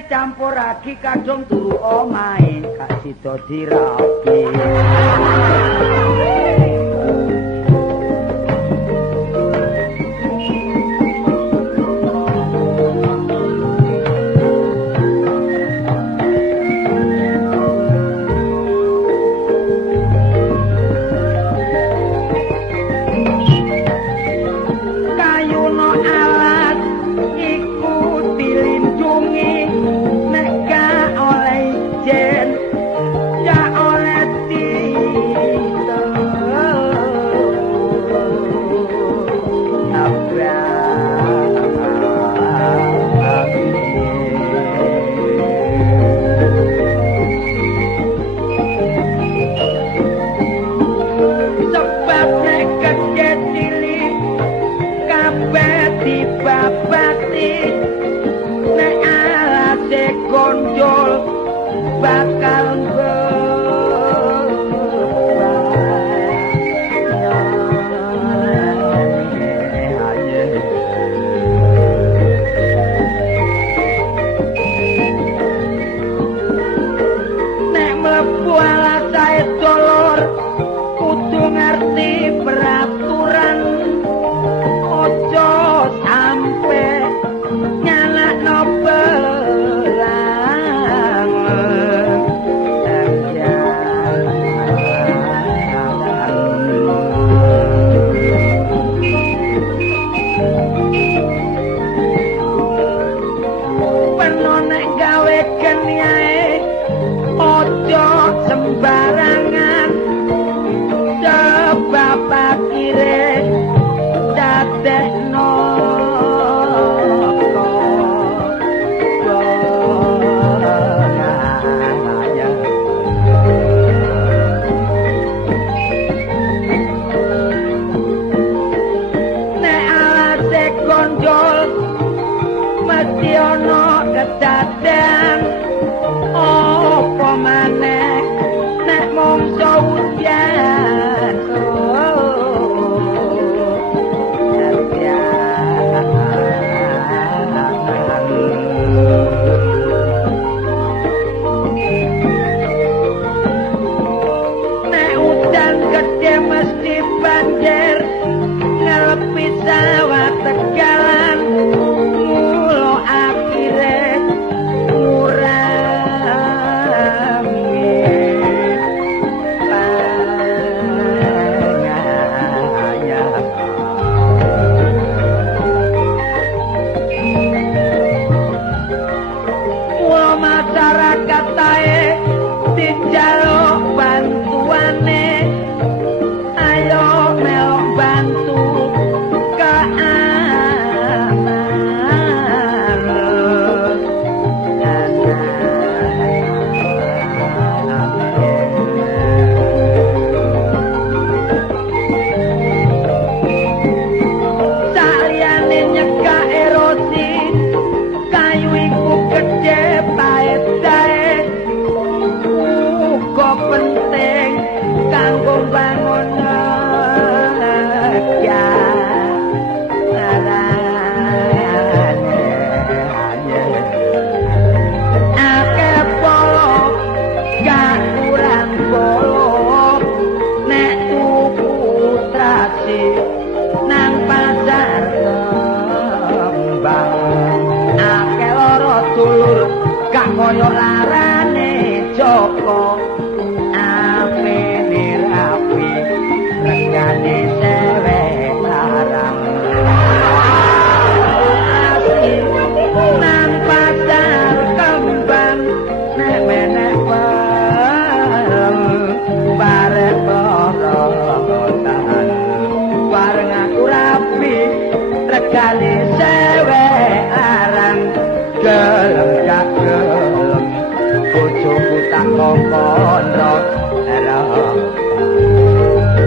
dicampurake kadung turu omahe gak sida dirapi.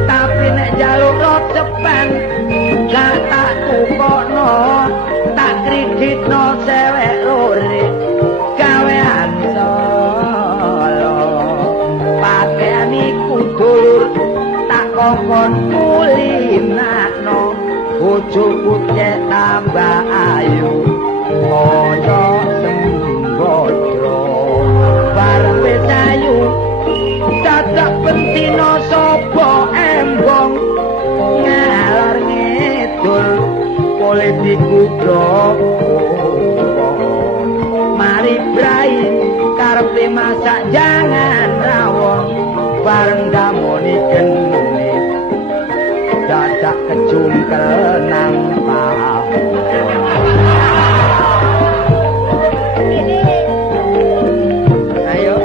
Tapi nek jaluk rot cepen gak tak tukokno, tak kreditno cewek lore gawean solo. Pakaian iku dulur tak kokon kulinakno, bojoku cek tambah ayu kaya semboyan. wis ayu dadak pentino sapa embong ngalor ngidul politik kudro mari brai karepe masak jangan rawon bareng damoni geni dadak kecungkel nang ayo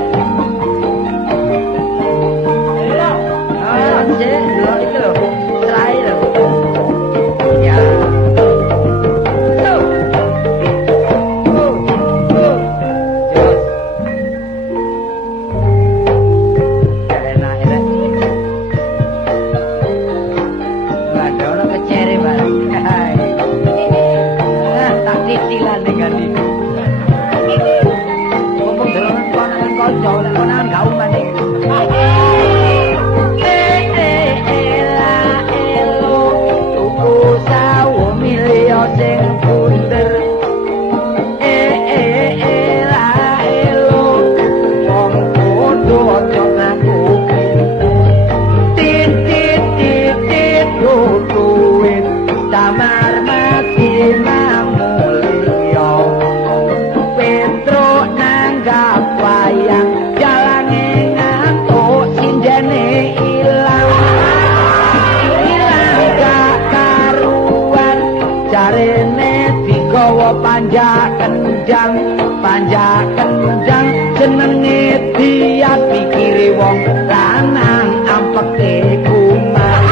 panjak kendang jenenge diat pikire wong lanang ampeke kuman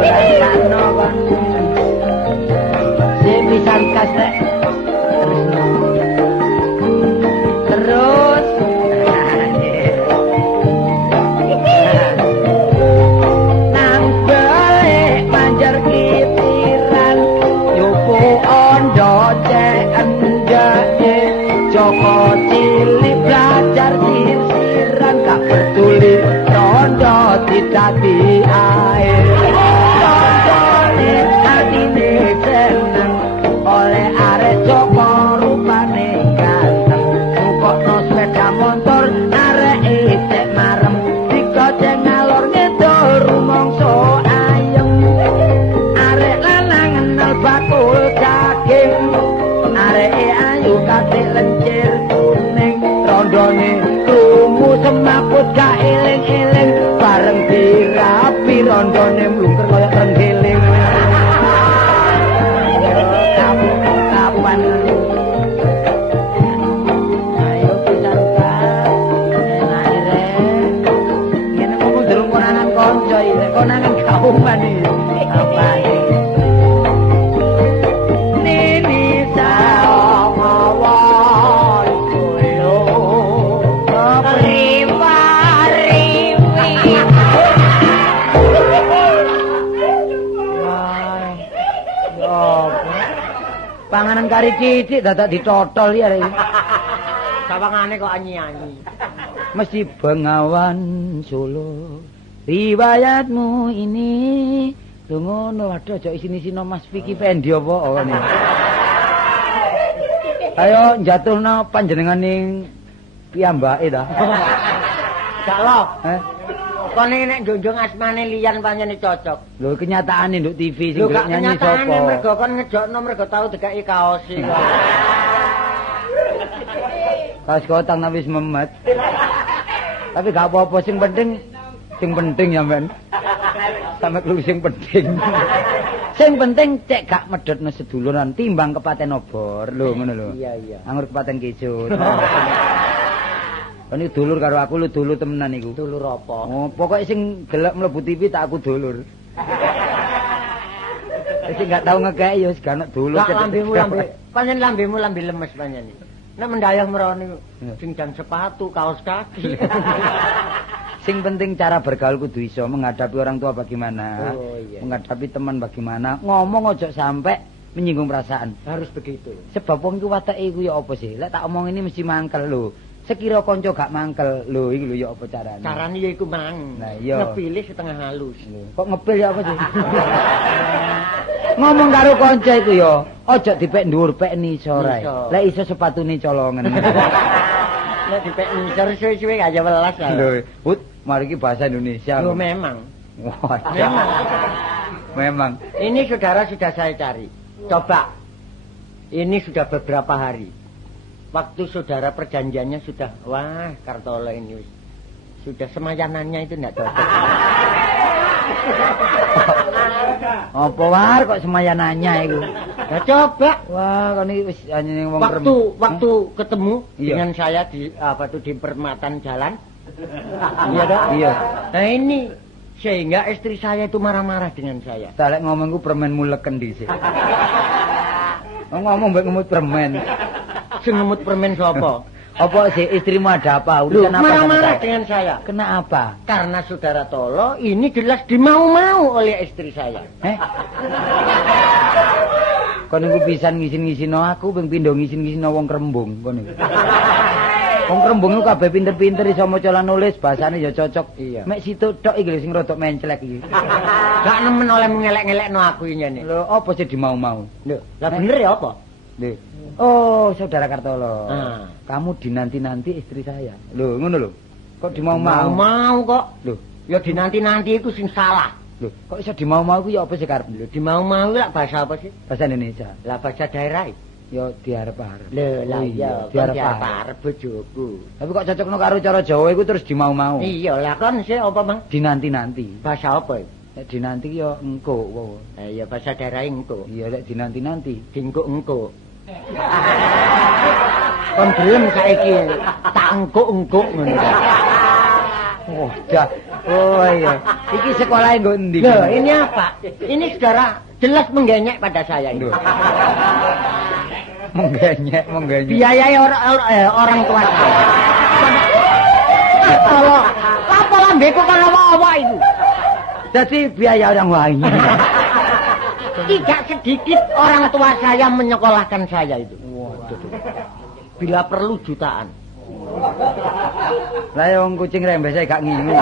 rasano kon sing pisan kasek terus nang balik manjar kitiran yupo ondo Joko cilik belajar sirsiran gak peduli rondo ditati air rondo atine seneng oleh arek Joko rupane ganteng tukokno sepeda motor arek cek marem digoceng ngalor ngidul rumangsa ayem arek lanang ngenal bakul daging arek ayu katik lencir kuning rondone krungu semaput gak eling-eling bareng dirapi rondone mlungker kaya renggiling kapan ayo pisan Pak enak ire ngene kok durung konangan kanca iki konangan kauman iki apa panganan kari cicik dadak ditotol ya iki. Sawangane kok anyi-anyi. Mesti Bengawan Solo. Riwayatmu ini lho ngono waduh aja isin-isino Mas Piki pendi apa ngene. Ayo njatuhno panjenenganing piyambake ta. Gak lo. Kone nek njunjung asmane liyan pancene cocok. Lho kenyataane nduk TV sing gak nyanyi sapa? Lho mergo kon ngejokno mergo tau dikeki kaos iki. Kaos kotang wis memet. Tapi gak apa-apa sing penting ya men. Sampe kuwi sing penting. Sing penting cek gak medhotno seduluran timbang kepaten obor. Lho ngono lho. Iya. Anggur kepaten kecut. Ini dulur karo aku lu dulur temenan iku. Dulur apa? Oh, pokoknya sing gelek mlebu TV tak aku dulur. Sing gak tau ngekek ya gak ono dulur. Lah lambemu pancen lambemu lambe lemes pancen. Nek mendayang merone sing jan sepatu, kaos kaki. Sing penting cara bergaul kudu iso menghadapi orang tua bagaimana. Oh, iya. Menghadapi teman bagaimana. Ngomong ojo sampai menyinggung perasaan. Harus begitu. Sebab wong iku watake iku ya apa sih? Lek tak omong ini mesti mangkel lho. Sekira kanca gak mangkel lho iki lho ya apa carane? Carane ya iku mang. Nah, iya. Ngepilih setengah halus. Kok ngepil ya apa sih? Ngomong karo kanca iku ya, aja dipek dhuwur pek nisor ae. Lek iso sepatune colongan. Nek dipek ngisor suwe-suwe gak ya welas lah. Lho, Hut, mari iki bahasa Indonesia. Lho memang. Wah, Memang. memang. Ini saudara sudah saya cari. Coba. Ini sudah beberapa hari. Waktu saudara perjanjiannya sudah, wah Kartolo ini sudah semayanannya itu enggak cocok. Apa war kok semayanannya iku? Nah coba. Wah, kon iki wis anjene wong Waktu ketemu Iya. dengan saya di di perempatan jalan. Iya dah. Iya. Nah ini sehingga istri saya itu marah-marah dengan saya. Tak lek ngomong ku permen muleken dhisik. Ngomong mbek ngemut permen. Sing ngemut permen sapa? Apa sih istrimu ada apa? Loh, Urusan apa? marah-marah dengan saya. Kenapa? Karena saudara Tolo ini jelas dimau-mau oleh istri saya. Kon niku pisan ngisin-ngisino aku ping pindho ngisin-ngisino wong Krembung kon niku. Wong Krembung niku kabeh pinter-pinter iso maca lan nulis, bahasane ya cocok. Iya. Mek situ tok iki lho sing rodok menclek iki. Gak nemen oleh ngelek-ngelekno aku iki ngene. Lho, apa sih dimau-mau? Lho, lah bener ya apa? Lho. Oh, saudara Kartolo. Ah. Kamu dinanti-nanti istri saya. Lho, ngono lho. Kok dimau-mau? Mau kok. Lho, Ya dinanti-nanti itu sing salah. lho, kok iso dimau-mau ku ya apa sih karep? Lho, dimau-mau lah bahasa apa sih? Bahasa Indonesia. Lah bahasa daerah. Ya diarep-arep. Lho, lah Oh, iya, diarep-arep. arep bojoku. Tapi kok cocokno karo cara Jawa iku terus dimau-mau. Iya, lah kan sih apa, Bang? Dinanti-nanti. Bahasa apa? Nek dinanti ya engko wae. Ya bahasa daerah engko. Iya lek dinanti-nanti. Engko-engko. Kon gelem saiki tak engko-engko ngono. Oh, dah. Oh iya. Iki sekolahnya nggo endi? Loh, ini apa? Ini saudara jelas menggenyek pada saya ini. Loh. Menggenyek. Biayai orang tua saya. Tolong, apa lambeku kan apa itu? Jadi biaya orang lain. Tidak sedikit orang tua saya menyekolahkan saya itu. Waduh. Bila perlu jutaan. Lah ya wong kucing rembes gak ngingu.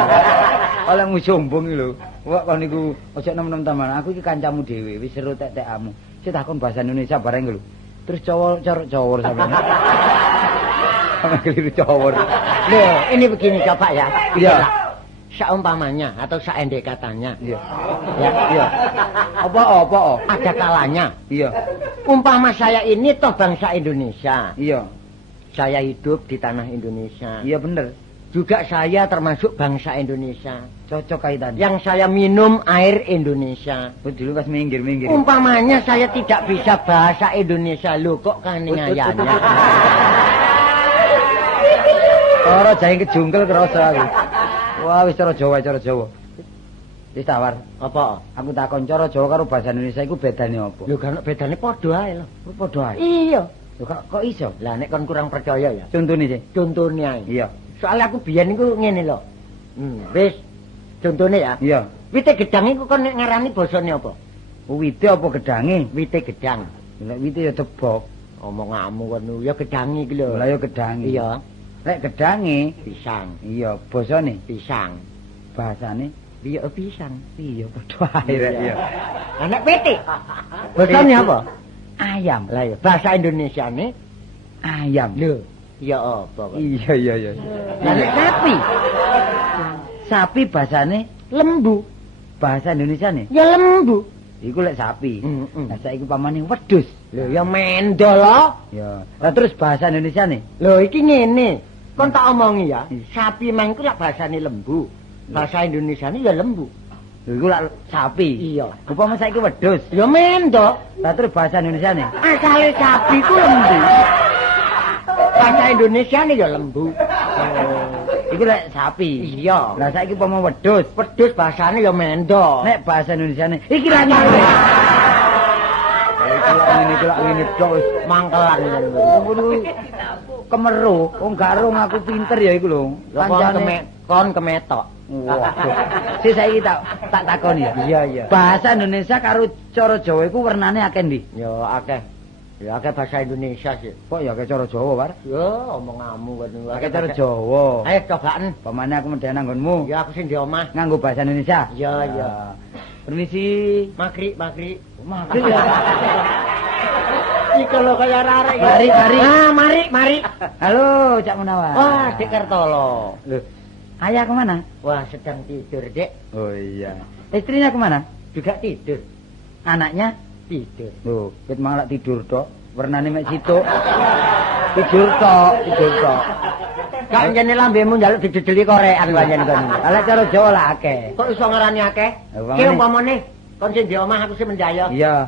Oleh mu sombong iki lho. Wah kon niku ojo nem-nem taman. Aku iki kancamu dhewe, wis seru tek-tekamu. Sik takon bahasa Indonesia bareng lho. Terus cowor sampeyan. Sama keliru cowor. Loh, ini begini coba ya. Iya. Seumpamanya atau seandekatannya. Iya. Ya, Iya. Apa? ada kalanya. Iya. Umpama saya ini toh bangsa Indonesia. Iya. Saya hidup di tanah Indonesia. Iya bener. Juga saya termasuk bangsa Indonesia. Cocok kaitannya. Yang saya minum air Indonesia. Dulu pas minggir. Umpamanya saya tidak bisa bahasa Indonesia. Loh kok kan ngayanya. Ora jahe kejungkel kerasa aku. Wah wis cara Jawa. Wis tawar. Apa? Aku takon cara Jawa karo bahasa Indonesia iku bedane apa? Lho kan bedane padha ae lho. Padha ae. Iya. Lho kok iso? Lah nek kon kurang percaya ya. Contone sih. Contone ae. Iya. Soalnya aku biyen niku ngene lho. Wis. Contone ya. Iya. Wite gedang iku kon nek ngarani basane apa? Wite apa gedange? Wite gedang. Lek wite ya debok. Omonganmu kono ya gedange iki lho. Lah ya gedange. Iya. Lek gedange Pisang. iya basane Pisang. bahasane Iya pisang. iya padha ae rek iya. Lah nek pete. Basane apa? Ayam. Lah ya bahasa Indonesiane Ayam. lho. Ya apa? Kok? Iya. Lah nek sapi, Sapi bahasane lembu. bahasa Indonesiane. Ya lembu. Iku lek sapi. Heeh. Lah saiki pamane wedhus. Lho ya mendol lho. Ya. Lah terus bahasa Indonesiane? Lho iki ngene. Kon tak omongi ya. Iya. Sapi mang iku lak bahasane lembu. Bahasa Indonesiane ya lembu. Lho iku lak sapi. Iya. Upama saiki wedhus. Ya mendol. Lah terus bahasa Indonesiane? Asale sapi ku lembu. Bahasa Indonesiane ya lembu. Iku lek sapi. Iya. Lah saiki upama wedhus. Wedhus bahasane ya mendol. Nek bahasa Indonesiane iki ra nyare. Iki lak ngene tok wis Mangkelan. ngono kemeru. Wong garung aku pinter ya iku lho. Kon kemetok. Waduh. Sik saiki tak takoni ya. Iya. Bahasa Indonesia karo cara Jawa iku wernane akeh ndi? Ya akeh. Ya akeh bahasa Indonesia sih. Kok ya akeh cara Jawa, War? Ya omonganmu kan. Akeh cara Jawa. Ayo cobaan. Pamane aku medhen nanggonmu. Ya aku sing di omah. Nganggo bahasa Indonesia. Iya. Permisi. Magri. Maghrib ya. iki lho kaya arek. Mari. Ah, mari. Halo, Cak Munawar. Wah, Dik Kertolo. Loh, ayah kemana? Wah, sedang tidur, Dik. Oh iya. Istrinya kemana? Juga tidur. Anaknya? Tidur. Loh, ket malah tidur tok. Warnane mek situk. Tidur tok. Gak jane lambemu njaluk didedeli korekan pancen kon. Ala cara Jawa lah akeh. Kok iso ngarani akeh? Ki umpamane kon sing di omah aku sing menjaya. Iya.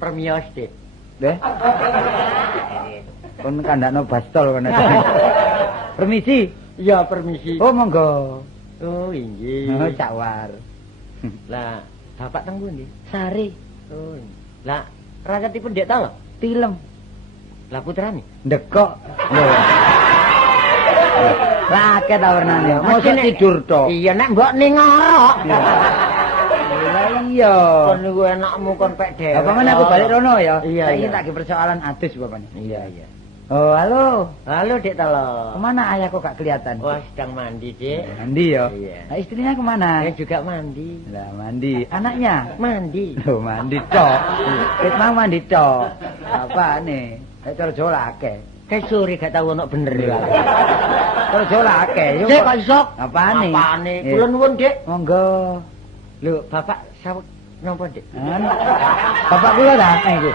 Permios, Dik. Deh. Kon kandakno bastol kon. Permisi. Iya, permisi. Oh, monggo. Oh, inggih. Oh, Cawar. Lah, bapak teng pundi? Sari. Oh. Lah, rakyatipun Dek ta lho? Tilem. Lah putrane. Ndekok. Lho. Raket ta warnane. Mosok nek- tidur tok. Iya, nek mbok ning ngorok. Lah iya. Kon niku enakmu kon pek dhewe. Apa meneh aku balik rono ya? Iya, Saiki iya. tak ge persoalan adus bapaknya. Iya. Oh, halo. Halo, Dek ta lho. Kemana ayah kok gak kelihatan? Wah, sedang mandi, Dik. Mandi ya? Iya. Nah, istrinya kemana? Saya juga mandi. Lah, mandi. Anaknya? Mandi. Loh, mandi tok. Wis mang mandi tok. Apane? Kayak cara Jawa lah akeh. Kayak sore gak tau ono bener. Cara Jawa lah akeh. Yo, Dek kok iso? Apane? Apane? Eh. Kula nuwun, Dek. Monggo. Lho, Bapak sawet napa, Dek? Bapak kula ta? Iku.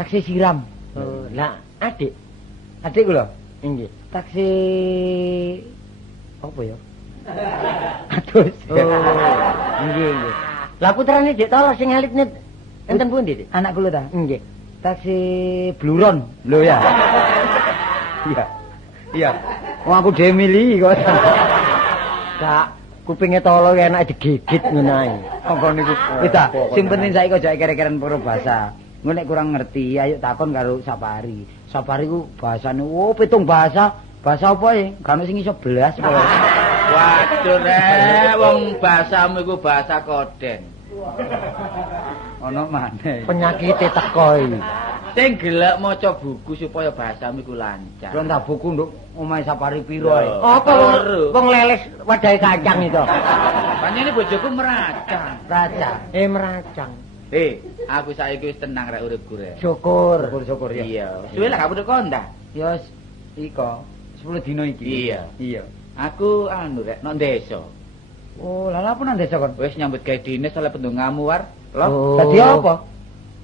Taksi siram. Oh, lah, Adik. Adik kula. Nggih. Taksi apa ya? Atus. Nggih. Lah putrane Dek Tolo sing alit-nit enten pundi, Dik? Anak kula ta? Nggih. Taksi Bluron. Lho ya. Iya. Wong aku dhewe milih kok. Kak, kupinge Tolo enak digigit ngono ae. Monggo niku. Wis ta, sing penting saiki kok jake kere-keren pura basa. Engko nek kurang ngerti, ayo takon karo Sapari. Sapari ku bahasane 7 bahasa. Bahasa apa ya? Kan sing iso belas kok. Waduh rek, wong bahasamu iku bahasa koden. Ono maneh. Penyakite teko iki. Sing gelek maca buku supaya bahasamu iku lancar. Kron tak buku nduk omahe Sapari piro ae. Apa wong leles wadahe kacang itu? Panjenengane bojoku meracang. Raja. Meracang. Aku saiki wis tenang rek uripku rek. Syukur. Syukur ya. Iya. Suwe lah gak putus kontak. Ya iko 10 dino iki. Iya. Aku rek nang desa. Oh, lha apa nang desa kon? Wis nyambut gawe dinas oleh pendungamu war. Lho, Dadi apa?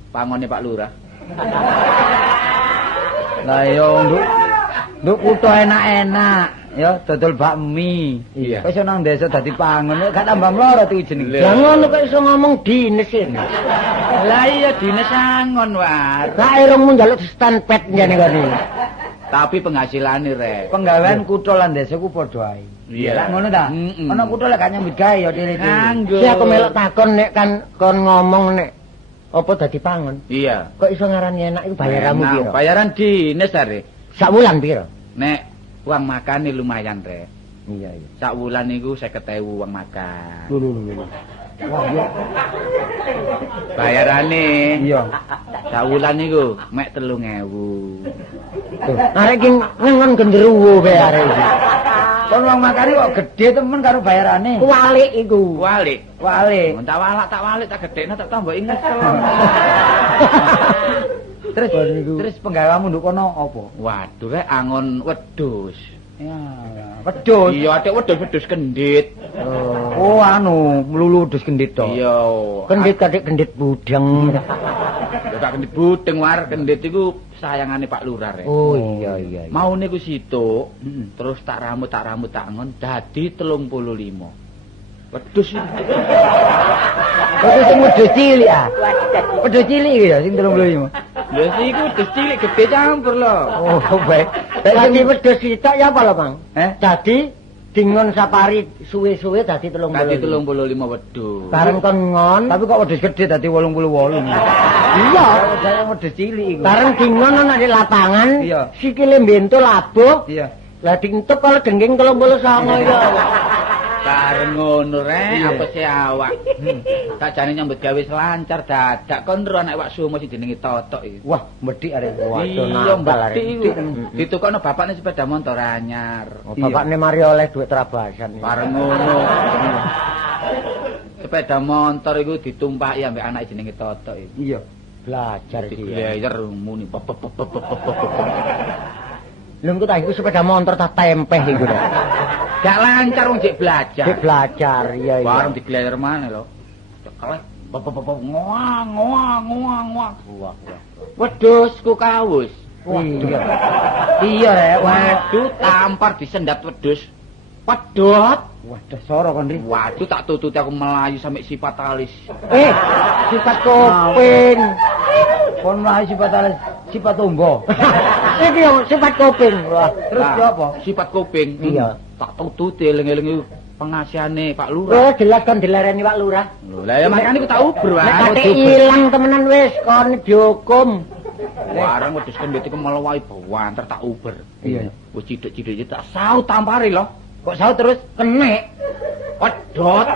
pangone Pak Lurah. Lah yo nduk kutho enak-enak. Ya dodol bakmi. Iya. Kok iso nang desa dadi pangon, gak tambah mloro tuh jenenge. Lah ngono kok iso ngomong dinis ini. Lah iya dinas angon war. Lah irungmu njaluk stanpet jane kene. Tapi penghasilane rek. Penggawean kutho lan desa ku padha ae. Iya. Lah ngono ta? Ana kutho lek gak nyambut gawe ya dhewe. Nganggo. Si aku melok takon nek kan kon ngomong nek apa dadi pangon. Iya. Kok iso ngarani enak iku bayaramu Nah, piro? bayaran dinas are. Sak wulan piro? Nek uang makane lumayan rek. Iya. Sak wulan niku 50.000 uang makan. Lho. Wah, iya. Bayarane Iya. sak wulan niku mek 3.000. Arek ki ngengon genderuwo bae arek iki. Kon wong makane kok gedhe temen karo bayarane. Kualik iku. Walik. Wale. Tak walik tak gedekno tak tambah inget. Terus penggawamu nduk kono apa? Waduh rek angon wedhus. Ya, wedhus. Iya, atik wedhus kendit. Oh, anu, mlulu wedhus kendit to. Iya. Kendit kadek kendit budeng. Ya tak kendit budeng war, kendit iku sayangane Pak Lurah rek. Oh iya. Mau niku situk, terus tak rambut tak ngon dadi 35. Wedhus iki. Wedhus sing wedhus cilik ah. Wedhus cilik iki ya sing 35. Lha iku wedhus cilik gede campur lho. Oh, baik. Dadi wedhus sitok ya apa lho, Bang? Eh? Dadi dingon sapari suwe-suwe dadi 35. Dadi 35 wedhus. Bareng kon ngon, Tapi kok wedhus gede dadi 88. iya. Saya wedhus cilik iku. Bareng dingon ana di lapangan, Iya. sikile mbentul labuh. Iya. Lah dientup kalau dengking 39 ya. Bareng ngono rek, apa sih awak. Sakjane nyambut gawe selancar dadak kon ro anak wak sumo sing jenenge Totok iki. Wah, medhik arek. Iya, mbethik iku. Ditukokno bapakne sepeda motor anyar. Bapakne mari oleh duit terabasan. Bareng ngono. Sepeda motor iku ditumpaki ambek anak jenenge Totok iki. Iya. Belajar iki. Digleyer muni pep. Lha engko tak iku sepeda motor tak tempeh iku lho. Gak lancar wong jek belajar. Dik belajar, iya iya. Bareng digleyer maneh lho. Cekelek pep ngoang. Wah. Wedhus ku kawus. Iya. Iya rek, Waduh, tampar disendat wedhus. Pedhot. Waduh soro kon ri. Waduh, tak tututi aku melayu sampai sifat alis. Sifat kuping. Kon mlayu sifat umbo. Iki yo sifat kuping. Wah, Terus Nah, yo apa? Sifat kuping. Iya. Tak tututi eling-eling pengasihane Pak Lurah. Oh, jelas kon dilereni Pak Lurah. Lho, lah ya makane ku tak uber Nek wae. kate ilang temenan wis kon dihukum. Warang wedhus kendhit iku melewahi bawanter tak uber. Iya. Wis cidhik-cidhik tak saut tampari lho. Kok saut terus Kenek. Pedhot.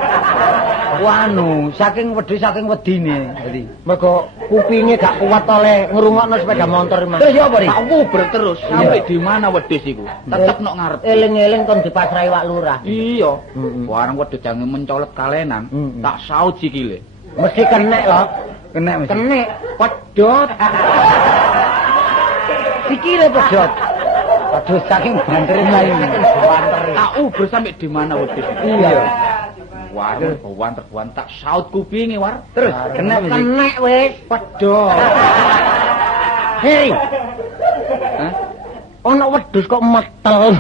wanu saking wedhus saking wedine dadi. Mergo kupinge gak kuat oleh ngrungokno sepeda motor Mas. Terus yo apa ri? Tak uber terus sampai di mana wedhus iku. Tetep nok ngarep. Eling-eling kon dipasrahi Pak Lurah. Iya. Mm-mm. Warang wedhus jange mencolot kalenan, Mm-mm. tak saut sikile. Mesti kenek lho. Kenek mesti. Kenek. Pedhot. Sikile pedhot. Aduh saking bantere mlayu. Tak uber sampai di mana wedhus iku. Iya. Warang bawanter tak saut kupinge war. Terus kenek mesti. Kenek wis. Pedhot. Hei, Hah? ono wedhus kok metel.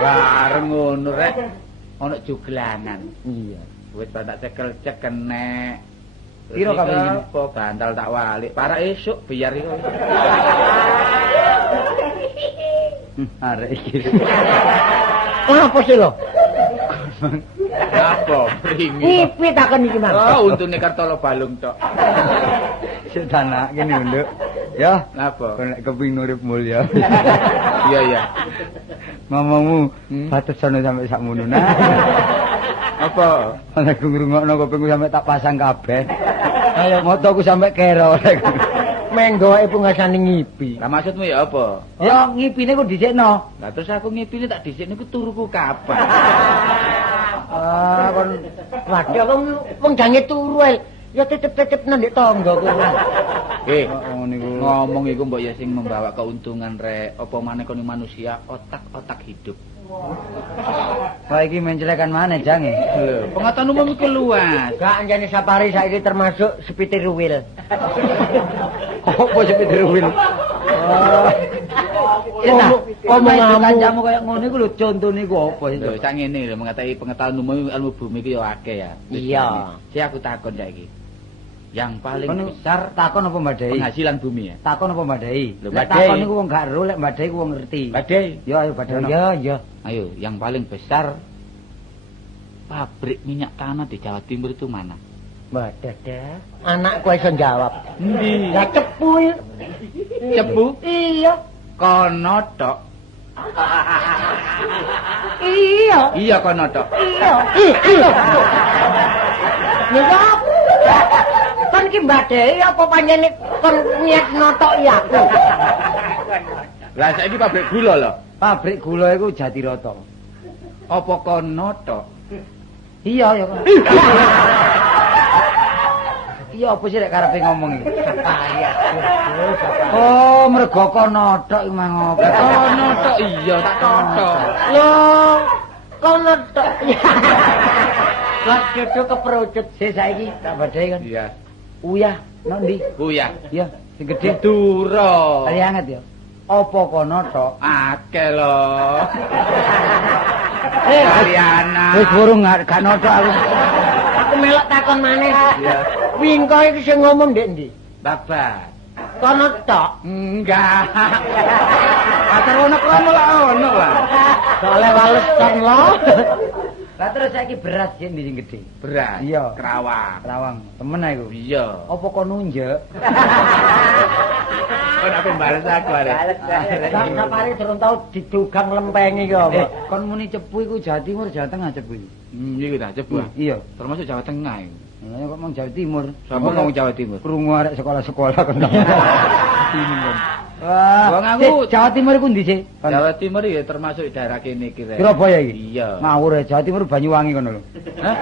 Bareng ngono rek. Ono juglanan. Iya. Wis tak cekel cek kenek. Piro kabeh iki? Apa bantal tak walik. Para esuk biar iku. Arek iki. Apa sih lho? Apa pringi? Ngipi takon iki Mas. Oh, untune kartolo balung tok. Sik tanak kene nduk. Ya, Napa? kon nek kepengin urip mulya. Iya ya. Ngomongmu Hmm? batasane sampe sakmono. Nah, Apa? ana ku ngrungokno kupingku sampe tak pasang kabeh. Ayo motoku sampe kero. Menggoe pungasane ngipi. Lah maksudmu ya apa? Ya ngipine ku dhisikno. Lah terus aku ngipine tak dhisikne ku turuku kapan? Ah, kon Waduh wong jange turu el. Ya tetep-tetep nang ndek tangga kuwi. ngono niku. Ngomong iku mbok ya sing membawa keuntungan rek. Apa maneh kono manusia otak-otak hidup. Wah iki mencelekan maneh jange. Lho, pengetahuan umum iku luas. Gak anjane Sapari saiki termasuk sepitir wil. Apa sepitir wil? Nah, Ngomong kancamu kaya ngono iku lho contone iku apa Lho, itu? sak ngene lho mengetahui pengetahuan umum ilmu bumi iku ya akeh ya. Iya. Si aku takon saiki. Yang paling Kon besar takon apa mbadai? penghasilan bumi ya. Takon apa mbadai? Lho, Lek mbadai. takon niku wong gak ero, lek mbadai ku wong ngerti. Badai. Yo ayo badai. Iya, iya. Ayo, yang paling besar pabrik minyak tanah di Jawa Timur itu mana? Badada. Anakku iso jawab. Endi? Lah cepu. Cepu? Iya. Kono tok. Iya. Iya kono tok. Iya. Nika. Kan ki mbadhe apa panjene kon niat notok ya aku. Lah saiki pabrik gula lho. Pabrik gula iku Jatiroto. Apa kono tok? Iya ya kan. Iya apa sih lek karepe ngomong iki? Kaya. Oh, mergo kono tok iku mang ngopo. Lah kono tok iya tak tok. Loh, kono tok. Lah cucu keperucut Sik saiki tak badai kan. Iya. Uyah, nang ndi? Buyah. Iya, sing gedhe. Duro. Kali anget ya. Apa kono tok? Akeh lho. Kaliana. Wis burung gak notok aku. Aku melok takon maneh. Iya. Wingko iki sing ngomong ndek ndi? Babat. Kono tok. Enggak. Pasar ono kono lah ono lah. Soale walesan lho. Lah terus saiki beras sing ndi sing gedhe? Beras. Iya. Kerawang. Rawang, temen aku. Iya. Apa kon nunjuk? Kon aku bales aku arek. Sak sapare durung tau didugang lempengi ki apa. Kon muni cepu iku Jawa Timur, Jawa Tengah cepu iki. Iku ta coba. Iya. Termasuk Jawa Tengah iku. Lah kok mong Jawa Timur. Sapa ngomong Jawa Timur? Krungu arek sekolah-sekolah kon. Wah, Wong aku Jawa Timur iku ndi sih? Jawa Timur ya termasuk daerah kene iki rek. Surabaya iki. Iya. Ngawur ya Jawa Timur Banyuwangi kono lho. Hah?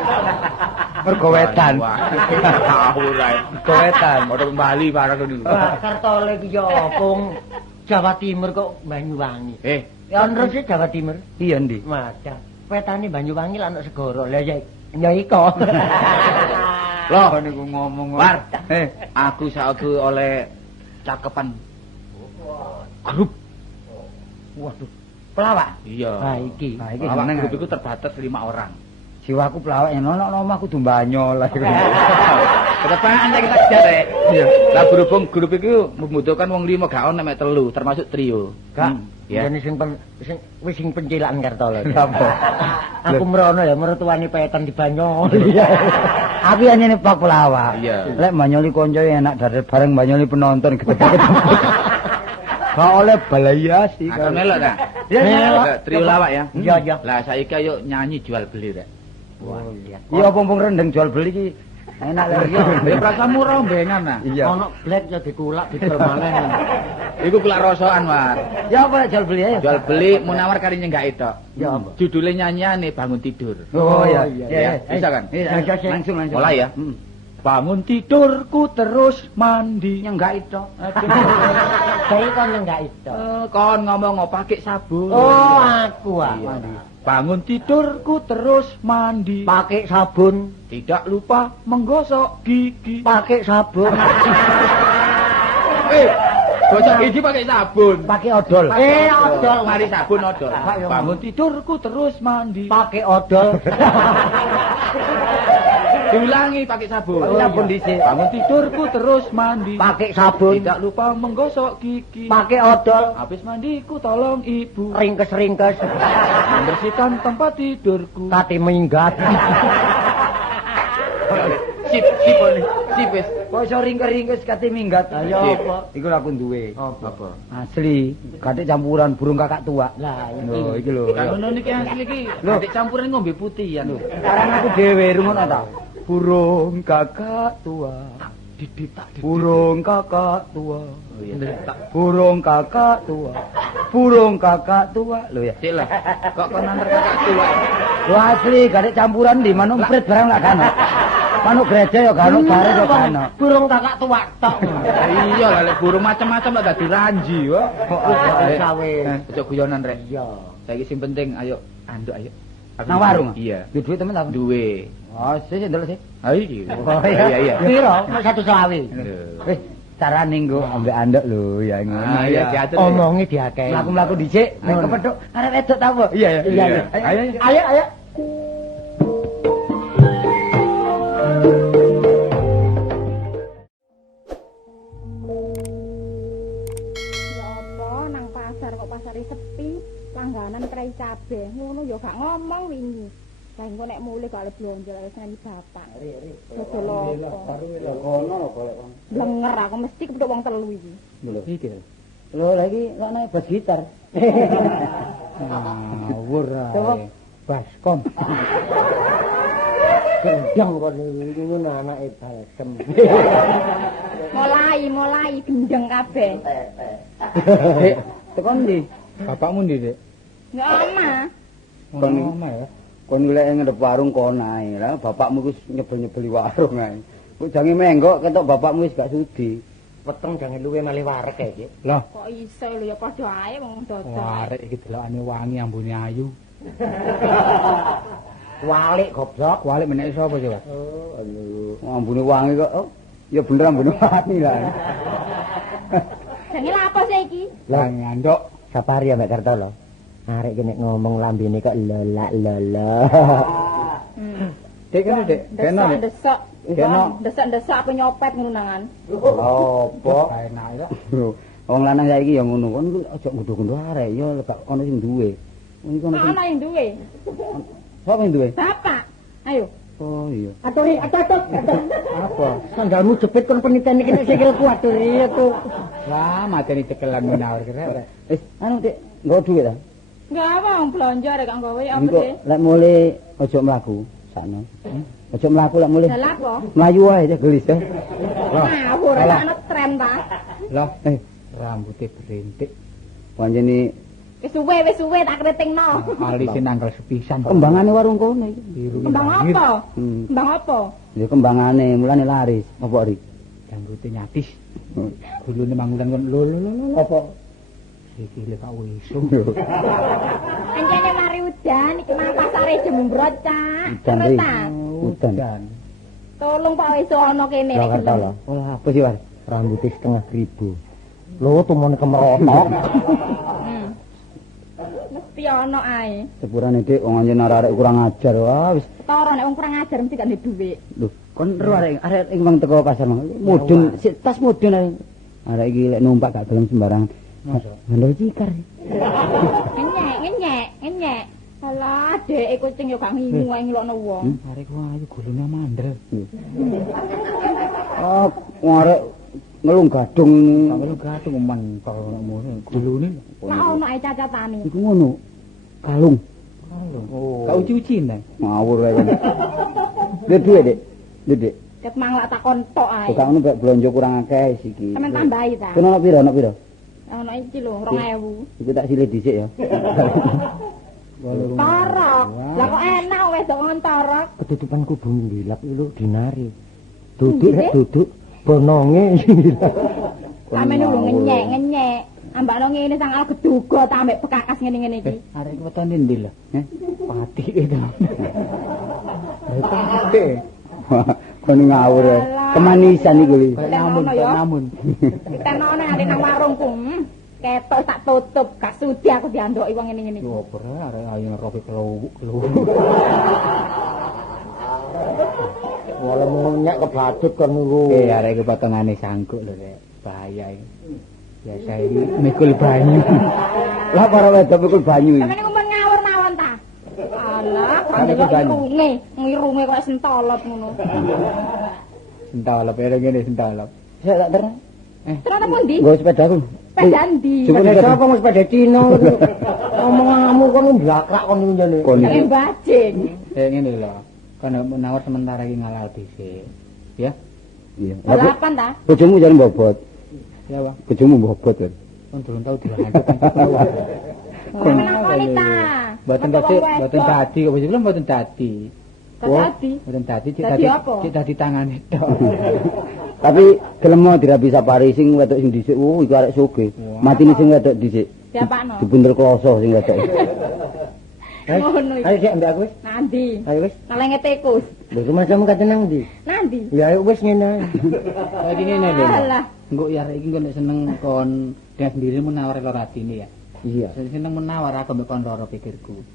Mergo wedan. Ngawur ae. Mergo wedan. Padha Bali bareng niku. Wah, Kartole iki ya apa Jawa Timur kok Banyuwangi. Ya terus sih Jawa Timur. Iya ndi? Madah. Wetane Banyuwangi lan ana segara. Lah ya iko. Loh niku ngomong. War. Aku saiki oleh cakepan grup. Waduh. Pelawak. Iya. Nah iki. Nah iki Pelawak jeneng grup itu terbatas 5 orang. Jiwaku pelawak yang ono omah kudu banyol. Ketepaan kita kejar rek. Iya. Lah berhubung grup itu membutuhkan wong 5 gak ono mek 3 termasuk trio. Kak, Ya. jane sing wis sing pencilakan Kartolo. Apa? Aku merono ya mertuane petan di Banyol. Aku hanya nih pak pelawak. Iya. Lek banyoli konco enak dari bareng banyoli penonton gitu. Gak oleh balaya sih. Akan melok ta? Ya, melok. Trio lawak ya. Iya, iya. Lah saiki ayo nyanyi jual beli rek. Wah, iya. Iya pompong rendeng jual beli ki enak lho. Iya, prasamu rombengan nah. Iya. Ono black ya dikulak didol maneh. Iku kelak rosokan, War. Ya apa jual beli aja. Jual beli Munawar kari nyenggak itu. Ya apa? Judulnya nyanyiane bangun tidur. Oh iya. Ya, bisa kan? Iya, langsung. Mulai ya. Bangun tidurku terus mandi. Nyenggak itu. Saya kon enggak itu. Kon ngomong pakai sabun. Oh, aku ah. Iya. Bangun tidurku terus mandi. Pakai sabun, Tidak lupa menggosok gigi. pakai sabun. Gosok gigi pakai sabun. Pakai odol. Odol. Mari sabun odol. Pak, ya, Bangun tidurku terus mandi. Pakai odol. Diulangi pakai sabun. Pakai sabun dhisik. Bangun tidurku terus mandi. Pakai sabun, Tidak lupa menggosok gigi. pakai odol. Habis mandiku tolong ibu Ringkes-ringkes. membersihkan tempat tidurku. Kate minggat. Sip wis. Kok iso ringkes-ringkes kate minggat. Ayo Sip. apa? Iku aku duwe. Apa? Asli, kate campuran burung kakak tua. Lah, Lho, iki lho. Kan ngono niki asli iki. Lho. Adik campuran ngombe putihan lho. Sekarang aku dhewe rungono ta. Burung kakak tua. Burung kakak tua. Oh iya. Burung kakak tua. Burung kakak tua. Lho ya. Cik lah. Kok kon antar kakak tua. Lho asli, kate campuran di manuk prit barang lak kan. Manuk gereja ya kan, bare ya kan. Burung kakak tua tok. Iya lah lek burung macam-macam lah dadi ranji wae. Sawe. Ojo guyonan rek. Iya. Saiki sing penting ayo anduk ayo. Aku Nang warung? Iya. Duit duit temen ta? Duwe. Oh, sih ndelok sih. Ah iki. Oh, Iya. Piro? Mek 120. Wis carane nggo ambek andek lho ya ngono Ah, iya, ya. diatur. Omongi diakei. Mlaku-mlaku dhisik, nek kepethuk arek wedok ta apa? Iya. Ayo. Ya apa nang pasar kok pasare sepi, langganan krai cabe. Ngono ya gak ngomong wingi. Lah engko nek mulih gak oleh blonjo lek seneni bapak. Dodol apa? Kono lho golek wong. Blenger aku mesti kepethuk wong telu iki. Lho iki. Lho lagi kok naik bas gitar. Ngawur Coba. ae. Baskon. Gendang kok iki ngono anake balsem. Mulai bindeng kabeh. Dek, tekan ndi? Bapakmu ndi, Dek? Enggak ama. Kon ya. Kon golek ngendep warung kono ae. Lah bapakmu wis nyebel-nyebeli warung ae. Kok jange menggok ketok bapakmu wis gak sudi. Weteng jangan luwe malih warek kae iki. Lah, Kok iso lho ya padha ae wong dodol. warek iki delokane wangi ambune ayu. Walik goblok. Walik menek sapa coba? Oh, aduh. Ambune wangi kok. Oh, ya bener ambune wangi lah. Jenenge lha apa sih iki? Lah ngandok. Sapari ya Mbak Kartolo. Arek kene ngomong lambene kok lolak lolo. Dek kene, Dek. Kene, Dek. Desok. Kena. Desok apa nyopet ngono nangan. Apa? Enak ya. Wong lanang saiki ya ngono. Kon ku aja ngundhu-ngundhu arek ya gak ono sing duwe. Iki kono sing Ana yang duwe. sapa sing duwe? Bapak. Ayo. Oh iya. Aturi, atut. Apa? Sandalmu jepit kon peniten iki nek sikil kuat aturi aku. Lah, mateni cekelan menawar kira. Anu Dik, nggo duwe ta? Enggak apa wong blonjo arek gak gawe apa Engko sih? lek mule aja mlaku sakno. Aja mlaku lek mule. Lah apa? Mlayu wae ya gelis ya. Ngawur ana tren ta. Lah, rambutnya berintik. Pancene Wis suwe tak kritingno. Alise nanggal sepisan. Kembangane warung kono iki. Kembang apa? Kembang apa? Ya kembangane mulane laris. Apa ri? Janggote nyatis. Gulune mangulan kon lho. Apa? Iki lek wisu. Anjene mari udan iki nang pasare jembrot, Cak. Udan ri. Udan. Tolong Pak Wisu ana kene nek Jakarta gelem. lho. Oh, apa sih, War? Rambutnya 5.000. Lho tumone kemerotok. Mesti ana ae. Sepurane Dik wong anjen arek kurang ajar. Wah, wis Toro nek wong kurang ajar mesti gak ndek dhuwit. lho, kon ro arek iki mang teko pasar mang. Mudun, tas mudun arek. Arek iki lek numpak gak gelem sembarangan. Ngandel cikar. Ngenyek. Alah, dek kucing yo gak ngingu ae ngelokno wong. Arek ku ayu gulune mandel. Oh, arek ngelung gadung ini. Sampe lu gatung mentor ngono gulune. Lah ono ae cacatane. Iku ngono. Kalung. Oh. Kau uci-uci nang. Ngawur ae. Dek duwe, Dik. Dik. Ket manglak takon tok ae. Kok ngono gak blonjo kurang akeh iki. Sampeyan tambahi ta. Kono ono pira? Ono iki lho 2000. Iku tak silih dhisik ya. Torok. Lah kok enak wis kok ngontorok. Ketutupan kubu ngilap lho dinari. Duduk rek duduk bononge ngilap. Sampeyan lho ngenyek. Ambakno ngene sang geduga ta ambek bekakas ngene-ngene iki. Arek ku wetone ndi lho? Pati itu. Pati. Kon ngawur. Kemanisan iku iki. Namun. Kita ono nek nang warungku. Ketok tak tutup, gak sudi aku diandoki wong ngene-ngene iki. Yo ora arek ayo ngeroki kelu. Wala munyak kebadut kon niku. Arek iki potongane sangkuk lho rek. Bahaya iki. Biasa iki mikul banyu. Lah para wedok mikul banyu iki. Sampeyan ngomong ngawur mawon ta. Alah, Mikul banyu. ngirunge kok sentolot ngono. Sentolop ngene sentolop. Saya tak terang. Terus apa ndi? Nggo sepedaku. Sepeda ndi? Sepeda apa mau sepeda Cina. Ngomong-ngomong kon mblakrak kon niku jane. Kon iki. Bajing. Ngene lho. Kan menawar sementara iki ngalal dhisik. Ya. Iya. Balapan ta? Bojomu jane bobot. Ya, Pak. Bojomu bobot kan. Kon durung tau dilanjut kan. Kon wanita. Mboten dadi kok belum mboten dadi. Dadi. Mboten dadi Dadi apa? cek dadi tangane tok. Tapi gelem mau dirabi sapari sing wedok sing dhisik. Oh, iku arek sugih. Matine sing wedok dhisik. Diapakno? Dibundel kloso sing wedok. Ngono iki. Ayo sik ambek aku wis. Nanti. Ayo wis. Nalenge tikus. Lho rumahmu kate nang ndi? Nanti. Ya ayo wis ngene ae. Saiki ngene lho. Alah. Engko ya arek iki kon nek seneng kon dengan sendiri menawar lho ratine ya. Iya. Seneng menawar aku mbek kon loro pikirku.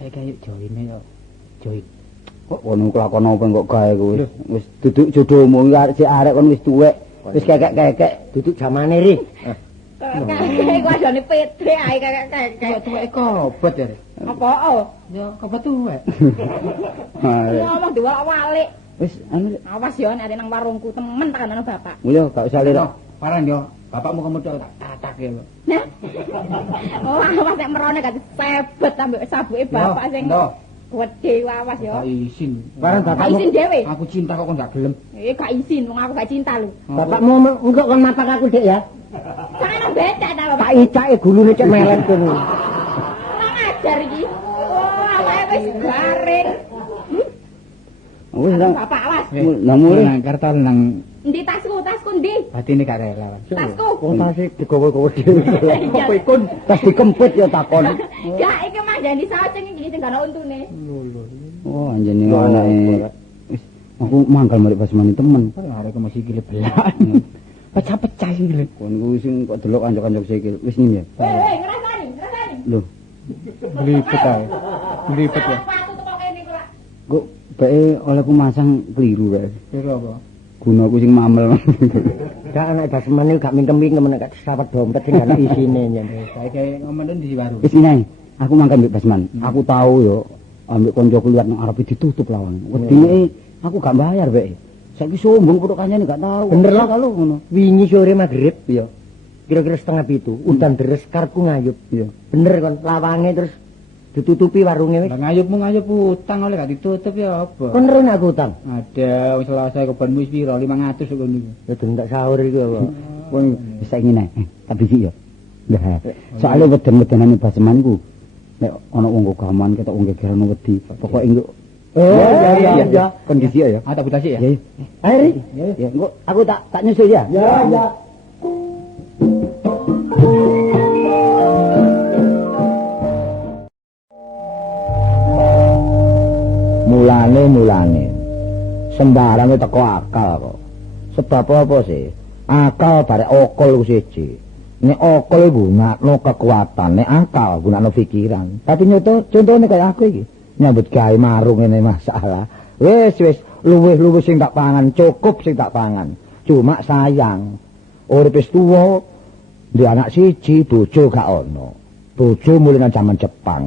Saiki ayo joine yo. Join. Kok ngono kelakon apa kok gawe kowe? Wis duduk jodohmu iki arek sik arek kon wis tuwek. Wis kekek-kekek. Duduk jamane ri. Kakek iku ajane Petre ae kakek. Kok tuwek kobot ya. Apa oh? Yo kobot tuwek. Ngomong diwalak-walik. Wis anu Awas yo nek nang warungku temen tak ana bapak. mulya gak usah lirak. Paran yo. Bapakmu kamu tak tatak ya. Nah. Oh, awas nek merone gak sebet ambek sabuke bapak sing gede awas yo. Gak izin. Barang Gak bapakmu. izin dhewe. Aku cinta kok gak gelem. Gak izin, wong aku gak cinta lho. Bapakmu engko kon mapak aku Dik ya. Jangan beda ta bapak. Tak icake gulune cek melet kono. Kurang ajar iki. Oh, awake wis garing. Wis nang Bapak awas. namure nang kartal nang Endi tasku ndi? batine gak rela. Tasku. Wong tasih digowo-gowo dhewe. apa ikun tas dikempit ya takon. Gak iki mah jadi sacing iki sing gak ana untune. Oh anjene anake. Wis aku manggal mari basmani temen. Arek masih gile belak. Pecah-pecah sih gile. Kon ku sing kok delok kanca-kanca sikil. Wis nyim ya. Hei, ngrasani. Lho, Lipet ae. Lipet ya. Patu teko kene kok. kok bae olehku masang keliru bae. Kira apa? Gunaku sing mamel. Gak anak dasmane gak mingkem-mingkem nek gak sawet dompet sing ana isine yen. Saiki ngomong di baru. Wis nyai, aku mangkat mbek Basman. Aku tahu yo ambek koncoku liwat nang arepe ditutup lawang. Wedine aku gak bayar bae. Saiki sombong kudu kancane gak tahu. Bener lho kalau ngono. Wingi sore magrib Iya. kira-kira 6:30 udan deres karepku ngayup. Iya. Bener kon lawange terus ditutupi warunge wis. Lah ngayup utang oleh gak ditutup ya apa? Kon ren aku utang. Ada wis selesai kebanmu wis piro 500 kok niku. Ya dendak sahur iki apa. Wong wis saiki nek tak biji yo. Lah, soalé weden-wedenane Baseman iku nek ana wong gaman ketok wong gegeran wedi. Pokoke engko iya. Kondisi ya. Tak budal sik ya. Iya. Ayo, ya, engko aku tak nyusul ya. Ya. Mulane sembarang teko akal kok. Sebab apa sih? Akal bare okol ku siji. Nek okol gunakno kekuatan, nek akal gunakno pikiran. Tapi contone kaya aku iki, nyambut gawe marung ngene masalah. Wis luwih sing tak pangan, cukup sing tak pangan. Cuma sayang, urip wis tuwa, ndek anak siji, bojo gak ono. Bojo mulih nang jaman Jepang.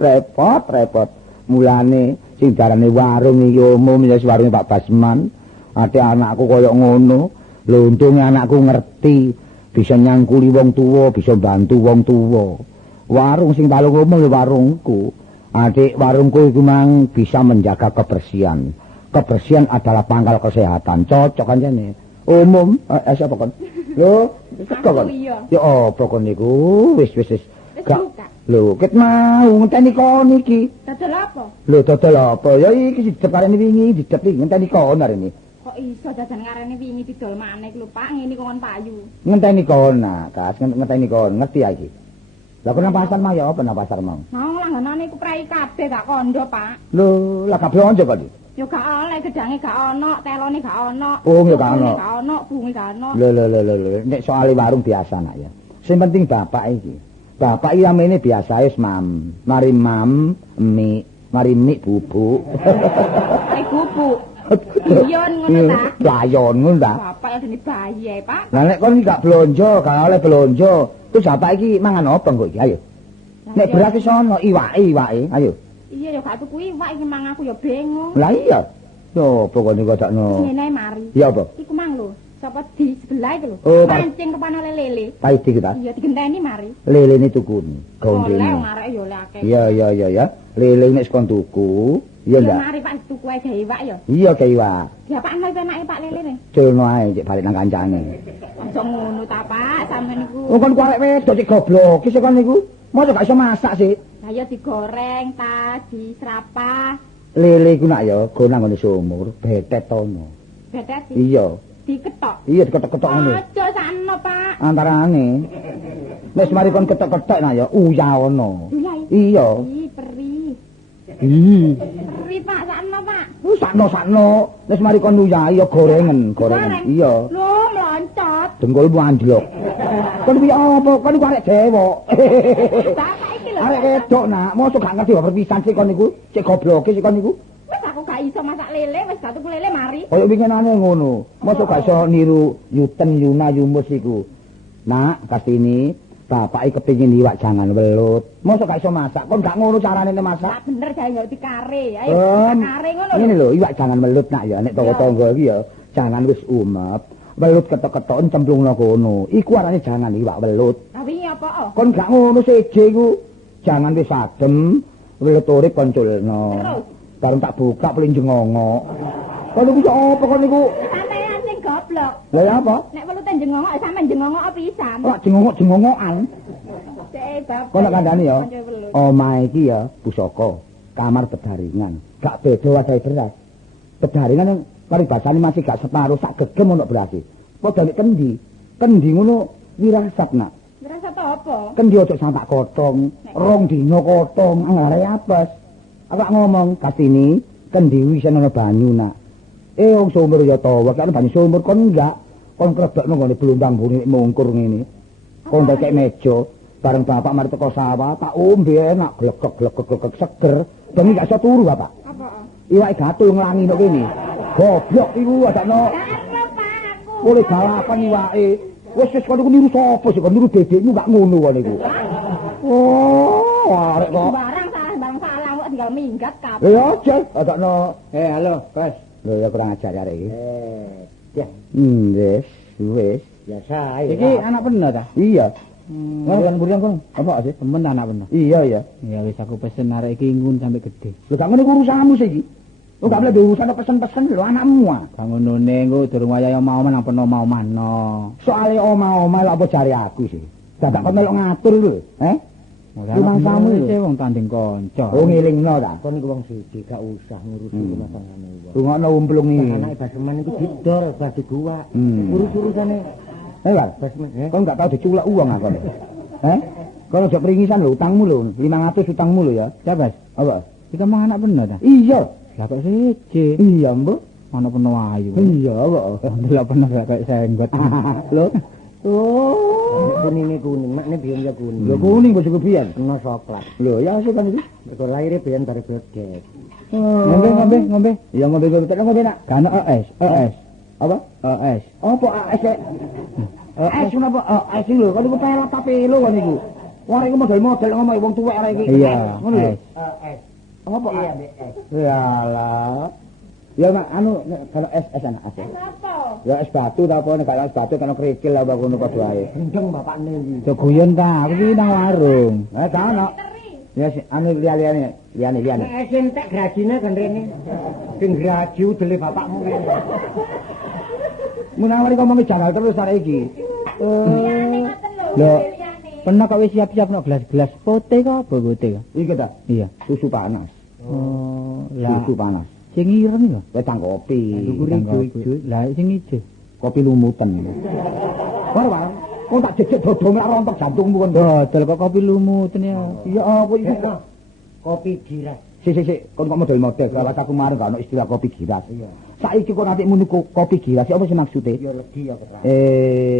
repot. Mulane sing darane warung iki umum ya warunge Pak Basman. Ate anakku koyo ngono. Lho untunge anakku ngerti bisa nyangkuli wong tuwa, bisa bantu wong tuwa. Warung sing paling umum ya warungku. Adik warungku iku mang bisa menjaga kebersihan. Kebersihan adalah pangkal kesehatan. Cocok kan jane. Umum siapa kon? Lho, teko kon. Ya apa kon niku? Wis. Gak. Lho, ket mau ngenteni kon iki. Dodol apa? Lho, dodol apa? Ya iki didep karene wingi, didep iki ngenteni kon arene. Kok iso dadan ngarene wingi didol maneh lho, Pak, ngene kon payu. Ngenteni kon, nah, Kas, ngenteni kon, ngerti ya iki. Lah kok nang pasar mau ya apa nang pasar mau? Mau langganane iku prei kabeh gak kondo, Pak. Lho, lah kabeh onjo kok. Yo gak oleh gedange gak ono, telone gak ono. Oh, ya gak ono. Gak ono, bungi gak ono. Lho, nek soal warung biasa nak ya. Sing penting bapak iki. Bapak iki amene biasa wis mam. Mari mam, mie bubuk. Bubuk. Layon ngono ta? Layon ngono ta? Bapak adene bayi ae, Pak. Lah nek kon gak blonjo, gak oleh blonjo. Terus bapak iki mangan apa engko iki? Ayo. Nek beras iso ono iwake, ayo. Iya ya gak tuku iwak iki mang aku ya bingung. Lah iya. Yo pokoke kok dakno. Ngene ae mari. Iya apa? Iku mang lho. Sapa di sebelah iku lho. Oh, mancing kepana lele. Paiti kita. Iya digenteni mari. Lelene tukun. Gondene. Oleh ngarek ya oleh akeh. Iya ya. Lele nek kon tuku, iya ndak? Mari Pak tuku ae gawe iwak ya. Iya gawe iwak. Diapakno penake Pak lele ne? Culno ae cek balik nang kancane. Aja ngono ta Pak, sampeyan niku. Oh kon kuarek wedok cek goblok, iki kon niku. Mosok gak iso masak sih. Lah ya digoreng ta, diserapah. Lele iku nak ya go nang ngene sumur, betet tono. Betet. Iya. Diketok. Iya diketok-ketok ngono. Aja sakno, Pak. Antarane. Wis mari kon ketok-ketok nak ya uyah ono. Iya. Ih, peri. Peri Pak, sakno, Pak. Sakno. Wis mari kon uyah ya gorengen. Iya. Lho, mloncot. Dengkulmu anjlok. Kon piye apa? Kon iku arek dewok. Bapak iki lho. Arek wedok nak, mosok gak ngerti apa perpisahan sik kon niku. Cek gobloke sik kon niku. Wis aku gak iso masak lele, wis gak tuku lele mari. Kaya winginane ngono. Mosok gak iso niru Yuten Yuna Yumus iku. Nak, Kastini, bapak iki kepengin iwak jangan welut. Mosok gak iso masak. Kon gak ngono carane masak. Gak bener gawe ngerti kare. Ayo kare ngono lho. Ngene lho, iwak jangan welut nak ya. Nek tangga-tangga iki ya, jangan wis umet. Welut ketok-ketoken cemplungno kono. Iku arane jangan iwak welut. Lah wingi apa? Kon gak ngono seje iku. Jangan wis adem, welut urip kon culno. Terus bareng tak buka paling jengongok. Kon niku apa kon niku? Sampeyan sing goblok. Lah ya apa? Nek welute jengongok sampeyan jengongok pisan. Kok jengongok-jengongokan? Cek bab. Kon nak kandhani ya. Omah iki ya pusaka, kamar bedaringan. Gak beda wae beras. Bedaringan yang paribasane masih gak separuh sak gegem ono beras. Padha nek kendi. Kendi ngono wirasat nak. Wirasat apa? Kendi ojo sampak kotong, rong dina kotong, angare apes. Aku ngomong Kastini, kendi wis ana banyu nak. Wong sumur ya tawa, kan banyu sumur kon enggak. Kon krebekno ngene blumbang buni mungkur ngene. Kon dekek meja, bareng bapak mari teko sawah, tak ombe enak glekek seger. Dene gak iso turu bapak. Apa? Iwake gatul nglangi nek kene. Goblok iku adakno. Oleh balapan iwake. Wis kon niku niru sapa sih? Kon niru bebekmu gak ngono kon niku. Oh, arek kok. Barang salah kok tinggal minggat kabeh. Ya aja, adakno. Halo, Bos. Lho ya kurang ajar arek iki. Ya, Wis. biasa Iki anak bener ta? Iya. Ngono kan burian kon. Apa sih? Temen anak bener. Iya. Ya wis aku pesen arek iki ngun sampe gede. Lho gak ngene urusanmu sih iki. Lu gak boleh diurusan pesen-pesen lho anakmu ah. Kang ngonone engko durung wayahe oma-oma nang peno mau-mano. Soale oma-oma lho apa jare aku sih. Dadak kok melok ngatur lho, Rumah kamu iki wong tanding kanca. Oh ngelingno ta. Kon iku wong sithik gak usah ngurusi rumah tanggane wong. Rungokno umplung iki. Anake Basman iku didol batu gua. Urus-urusane. War, kon gak tau diculek uang aku. Kalau aja peringisan lho utangmu lho, 500 utangmu lho ya. Ya, Bas. Apa? Iki mah anak bener ta? Iya. Lah kok siji. Iya, Mbok. Ana peno ayu. Iya, kok. Ndelok peno kaya senggot. Lho. Oh, kuning makne biyen ya kuning. Lho kuning bojoku biyen. Kena coklat. Lho, ya sik kan iki. Mergo laire biyen dari bedek. Ngombe. Ya ngombe nak. Kan OS. Apa? OS. Apa AS? AS kenapa? AS lho, kan iku pelat tapi lho kan iku. Wah, iku model-model ngomong wong tuwek arek iki. Iya, ngono lho. S. Apa? Iya, BS. Yalah. Ya mak anu kalau S anak S. Apa? Ya es batu ta apa nek kalau es batu kan kerikil lah ngono padha ae. Gendeng bapakne iki. Do guyon ta, aku iki nang warung. Kan ono. Ya anu liyane. Nek entek grajine kan rene. Sing graji udele bapakmu rene. Munawari ngomongi jangal terus arek iki. Lho, pernah kok wis siap-siap no gelas-gelas putih kok apa putih kok? Iki ta? Iya. Susu panas. Oh, lah Susu panas. sing ireng lho. Wetang kopi. Ijo. Lah sing ijo. Kopi lumutan. War. Kok tak jejek dodong ora rontok jantungmu kon. Dodol kok kopi lumuten ya. Iya apa iki? Kopi giras. Sik, kon kok model-model kalau aku mareng gak ono istilah kopi giras. Iya. Saiki kok nanti muni kopi giras, apa sih maksudnya? Ya legi ya keras.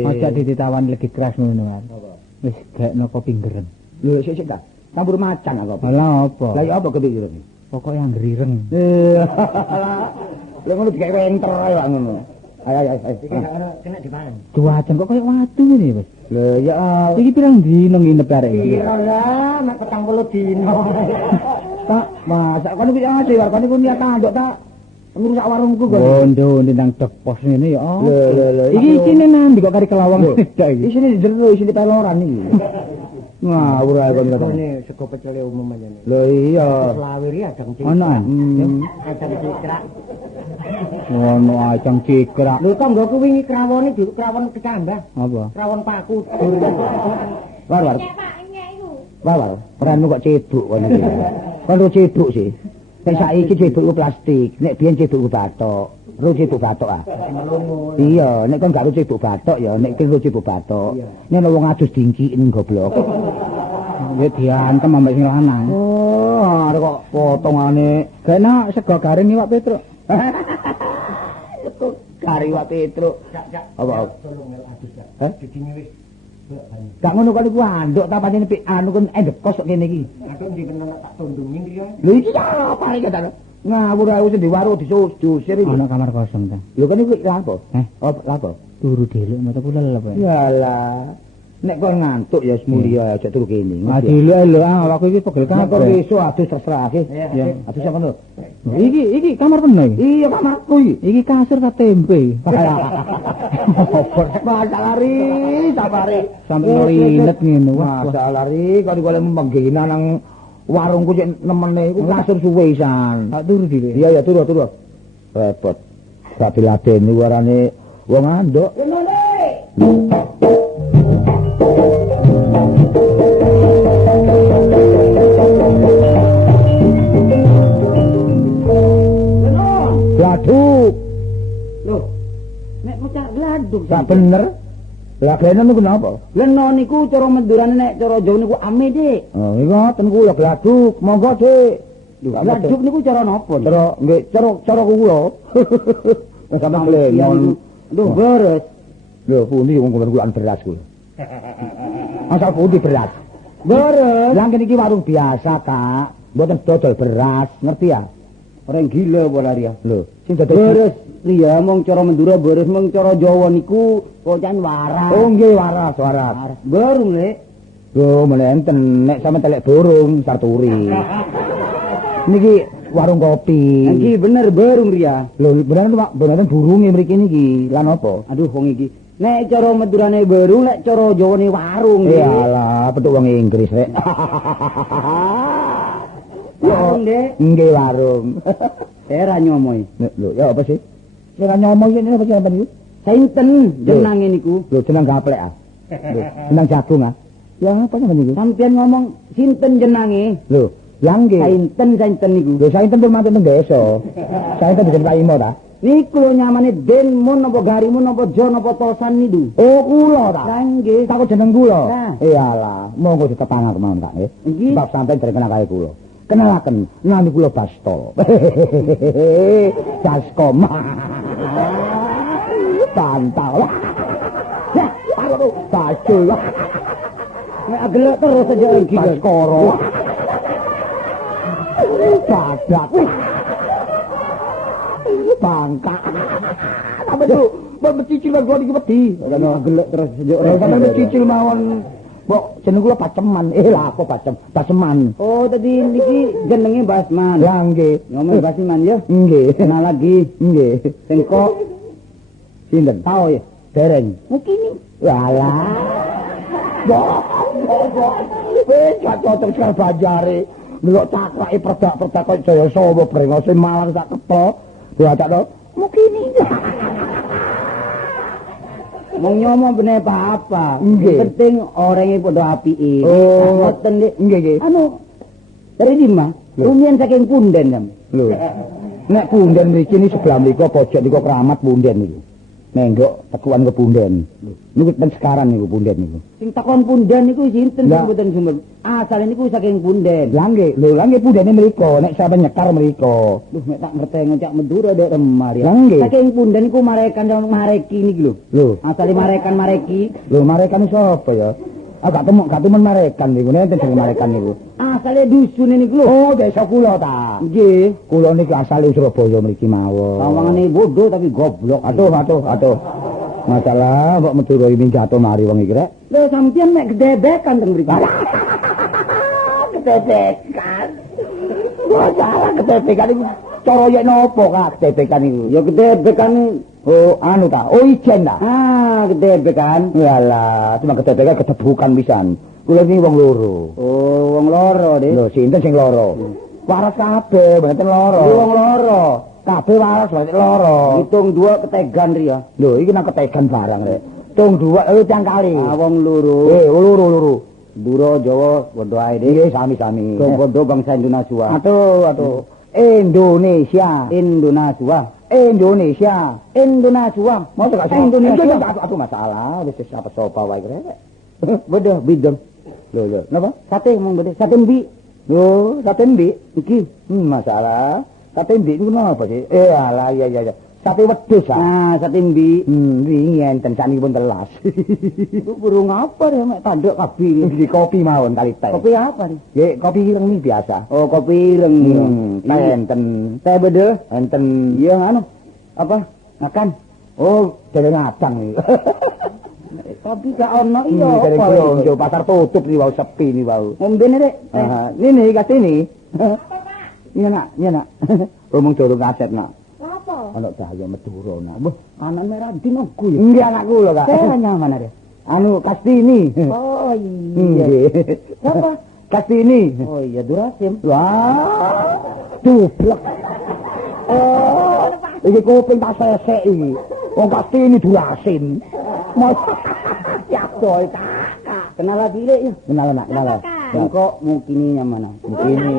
Aja ditawan legi keras ngono kan. Apa? Wis gekno kopi ngerem. Lho sik ta. Campur macan aku. Lah apa? Lah ya apa kepikiran? Pokoke yang ireng. Lah ngono digawe wenter ae lak ngono. Ayo. Iki kena dipangan. Cuacan kok kaya watu ngene Mas. Lho ya Iki pirang dino nginep arek iki? Iya lah, nek 40 dino. tak masak kon iki ade war kon iku niat tanduk tak ngrusak warungku kok. Bondo nang dek pos ngene ya. Lho. Iki isine nandi kok kari kelawang beda iki. Isine jero isine peloran iki. Ngawur ae kon kata. Ini sego pecele umum aja nih. Lho iya. Selawir ya adang cicak. Ono ah. Adang cicak. Ono acang cikrak. Lho tanggoku wingi krawone di krawon kecambah. Apa? Krawon paku. War. Pak, nyek iku. War. Peranmu kok ceduk kon iki. Kon ro ceduk sih. Nek saiki ceduk ku plastik, nek biyen ceduk ku bathok. Ro ceduk bathok ah. Iya, nek kon gak ro ceduk bathok ya, nek ki ro ceduk bathok. Nek wong adus dingkiin goblok. Wis diantem ambek sing lanang. Oh, arek kok potongane Kena sego garing iwak Petruk. kari wak Petruk. Apa? Tolong adus ya. Hah? Didine wis. Gak ngono kok iku anduk ta pancen anu kon endekos kok kene iki. Aku ndi kena tak tundungin iki ya. Lho iki apa iki ta? Ngawur ae wis di warung diusir iki. Ana kamar kosong ta. Lho kan iku lha apa? Oh, Lha apa? turu dhelek mata pulel apa. Yalah. Nek kon ngantuk ya semulia aja turu kene. Ah dhelek lho aku iki pegel Kok kabeh. besok adus terserah iki. Ya. Adus apa lho? Iki kamar penuh iki. Iya kamarku iki. Iki kasur ka tempe. Masalah ri, sabare. Sampe linet ngene. Wah, Masalah ri, kok golek menggina nang warungku cek nemene iku kasur suwe isan. tak turu dhewe. Iya turu. Repot. Gak diladeni warane wong anduk. Gladuk. Loh. Nek mucak gladuk. Gak bener. Lah kene niku napa? Leno niku cara mendurane nek cara Jawa niku ame, Dik. Oh, iki ngoten kula gladuk. Monggo, Dik. Gladuk niku cara napa? Cara nggih cara kula. Wis sampeyan klengon. Lho, beres. Lho, pundi wong kulaan beras kula. Asal pundi beras? Beres. Lah kene iki warung biasa, Kak. Mboten dodol beras, ngerti ya? Orang gila bola dia. Lho, sing dodol Beres. Iya, mong cara Madura beres, mong cara Jawa niku kocan waras. Oh, nggih waras. Burung, Lek. Lho, mlenten nek sampe telek burung sarturi. Niki warung kopi. Iki bener burung dia. Lho, beneran burunge mriki niki. Lan apa? Aduh, wong iki. Nek cara Madurane burung, nek cara Jawane warung. Iyalah, petuk wong Inggris rek. Warung, Dik. Nggih warung. Era nyomoy. Lho, ya apa sih? Ora nyomoy ini apa sih sampean niku? Sainten jenenge niku. Lho, jeneng gaplek ah. Lho, jeneng jagung ah. Ya apa sampean niku? Sampeyan ngomong sinten jenenge? Lho, yang nggih. Sainten niku. Lho, sainten pun mantu teng desa. Sainten dijen Pak Imo ta? Niku lho nyamane Denmun apa Garimun apa Jon apa Tosan niku. Oh, kula ta. Lah nggih. Takut jeneng kula. Nah. Iyalah, monggo ditepangan kemawon tak nggih. Nggih. Sebab sampean dereng kenal kali kula. Kenalaken, nami kula Bastol. Baskom. Pantau. Ya, aduh, bajul. Nek agelek terus aja iki. Baskoro. Badak. Bangka. Apa itu? Becicil kok iki wedi. Ana gelek terus aja. Sampe becicil mawon. Mbok jeneng kula Paceman. Lah apa Pacem? Paceman. Oh, tadi niki jenenge Basman. Lah nggih. Ngomong Basman ya. Nggih. Kenal lagi. Nggih. Sing kok Sinten? tau ya. Dereng. Mukini. Walah. Wis cocok sekar banjare. Delok cakrake perdak-perdak kok Jaya Sawa brengose Malang sak kepel. Diacakno mukini. Mau nyomo bener apa-apa. Nggih. Penting orangnya padha apike. Oh. Ngoten Dik. Nggih, nggih. Anu dari Dima, rumiyin saking punden jam. Lho. Nek punden mriki ni sebelah mriku pojok niku keramat punden niku. Nenggok tekuan ke punden. Niku ten sekarang niku punden niku. Sing takon punden niku sinten Lah. sing mboten sumber. Asal niku saking punden. Lah nggih, lho lah nggih pundene mriku, nek sampeyan nyekar mriku. Duh nek tak ngerti ngecak Madura dek remar ya. Lah nggih. Saking punden niku marekan sama mareki niki lho. Lho, Asale marekan mareki. lho marekan sapa ya? Ah gak temen marekan niku, nek jeneng marekan niku. Asale dusun niku lho. Oh, desa kula ta. Nggih. Kula niki asale Surabaya mriki mawon. Tawangane bodoh tapi goblok. Aduh. Masalah kok Madura iki jatuh mari wong iki rek. Lho sampeyan mek gedebekan teng mriki. Ketetekan. Masalah ketetekan iku cara yen nopo kak ketetekan iku? Ya gedebekan. Oh, anu ta. Oh, ijen ta. Ah, gedebekan. Yalah, cuma ketetekan kedebukan pisan. Kula iki wong loro. Oh, wong loro, Dik. Lho, sinten sing loro? Waras kabeh, mboten loro. Iki wong loro. Kabeh waras mboten loro. Hitung dua ketegan ri ya. Lho, iki nang ketegan barang rek. Tung dua tiang kali. Ah, wong loro. Loro. Buro Jawa padha ae, Dik. Nggih, sami-sami. Padha bangsa Indonesia. Aduh. Indonesia. Mosok gak Indonesia. Aku masalah, wis sapa wae rek. Bedah bideng. Lho, napa? Sate mong gede, sate mbi. Yo, sate mbi. Iki Masalah. Sate mbi niku napa sih? Alah, iya. Sate wedhus ah. nah, sate mbi. Wingi enten sakniki pun telas. Burung apa ya mek tanduk kabeh. Iki kopi mawon kali teh. Kopi apa nih? Nggih, kopi ireng iki biasa. Oh, kopi ireng. Teh enten. Teh bede. Enten Iya anu. Apa? Makan. oh, dereng ngadang iki. Kopi gak ono iya Dereng apa. blonjo, pasar tutup iki wau sepi iki wau. Ngombene Dik. Ini kasih ini. Iya nak. Omong durung kaset nak. Apa? Ana cahaya Madura nak. Buh, anak merah dinoku ya. Nggih anakku lho Kak. Saya nyaman ada. Anu Kastini. Oh iya. Nggih. Siapa? Kastini. Oh iya Durasim. Wah. Dublek. Oh, iki kuping tak sesek iki. Wong Kastini Durasim. Mas. Ya boy kakak. Kenal lagi Dik ya. Kenal nak, kenal. Engkau mungkininya mana? Ini.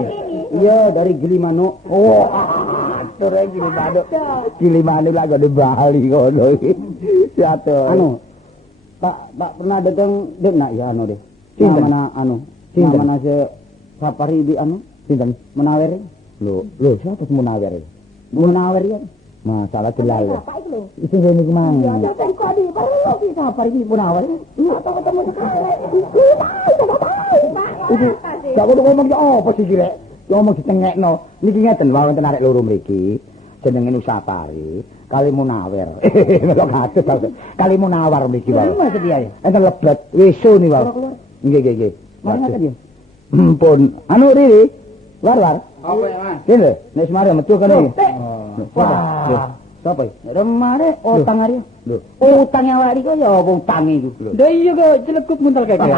Iya dari Gilimanuk. Oh, atur iki Gilimanuk. Gilimanuk lagi di Bali ngono iki. Jatuh. Anu. Pak pernah datang Dek nak ya anu deh. Sinten? Mana anu? Sinten? Mana se Sapari di anu? Sinten? Menawer. Lho, siapa sing Munawir? Menawer ya. Masalah delal ya. Apa itu lho? Itu ngene ku mang. Ya ada tadi kok di perlu di Sapari di Punawar. Atau ketemu sekali. Itu gak kudu ngomong ya apa sih iki rek? Ngomong ditengekno. Niki ngeten wae wonten arek loro mriki. Jenenge Nusapari, kali Munawir. Kok kados. Kali Munawar mriki wae. Maksud dia ya? Enten lebet weso ni wae. Nggih. Mana tadi ya? Ampun. Anu Riri. War. Apa ya, Mas? Kene, nek semare metu kene. Wah. Sapa? Remare utang ari. Lho. Utang yang lari kok ya apa utang iku? Lah iya kok celekup muntal kayak.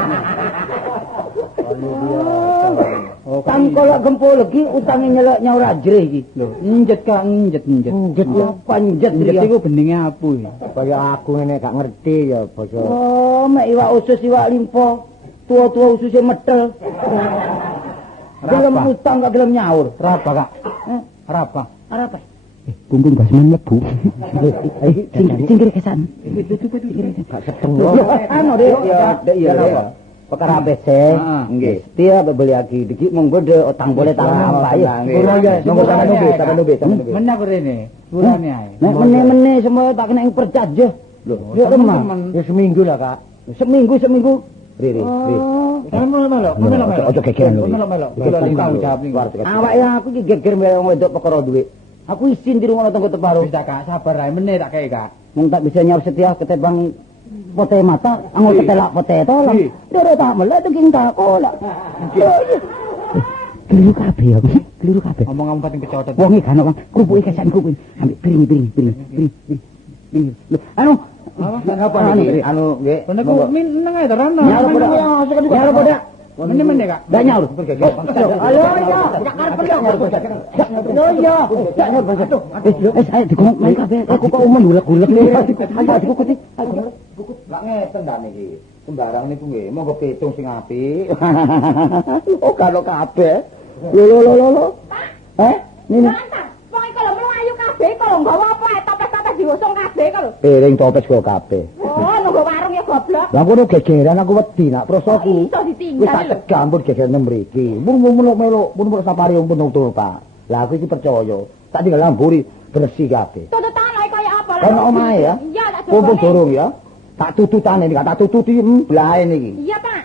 Oh, utang kolak gempol iki utange nyelok nyaur ajre iki. Lho, njet Kak, njet. Njet apa njet Njet iku beninge apu. Kaya aku ngene gak ngerti ya basa. Oh, mek iwak usus iwak limpo. Tua-tua ususe medel. Gelem utang gak gelem nyaur. Rapa Kak? Rapa? Apa? Gunggung gasman mlebu. Singkir kesan. Gak sedeng Anu Dek, ya. Perkara ABC. Nggih. Dia beli lagi dikit monggo de utang boleh tak apa ya. Monggo sampean nube. Men aku rene. Urane ae. Nek meneh-meneh semua tak kena percat je. Lho, ya teman. Ya seminggu lah, Kak. Seminggu. Riri. Ojo gegeran lho. Awake aku iki geger wong wedok perkara duit. Aku isin di rumah tangga teparo. Wis Kak, sabar ae meneh tak kei Kak. Mung tak bisa nyaur Setia ketebang pote mata, anggo ketelak pote to lah. Dere tak melek tu king tak kolak. Keliru kabeh aku, keliru kabeh. Ngomong-ngomong pating kecotet. Wong iki kan krupuke kesan kuwi. Ambek piring. Lho, anu apa iki? Anu nggih. Beneku meneng ae to Rano. Nyaur poda. Meneh Kak. Ndak nyaur. Halo ya, jak karep nyaur. Lho ya, jak nyaur. Wis ayo digomong main kabeh. Aku kok umum gulek-gulek. Ayo dikukuti. Gak ngeten ndak niki. Sembarang niku nggih, monggo pitung sing apik. Oh karo kabeh. Lho. Nini. Pokoke kalau mlayu kabeh kalau nggawa apa topes-topes diusung kabeh kalau. Piring topes go kabeh. Oh, nunggu warung ya goblok. Lah ngono gegeran aku wedi nak prosoku. Iso Wis ditinggal. tak cegah ampun gegeran mriki. Mun melok-melok, mun sapari pun nutur, Pak. Lah aku iki percaya. Tak tinggal lamburi bersih kabeh. Tututan ae kaya apa lah. Kan omahe ya. Iya, tak Kumpul dorong ya. Tak tututane iki, tak tututi blae niki. Iya, Pak.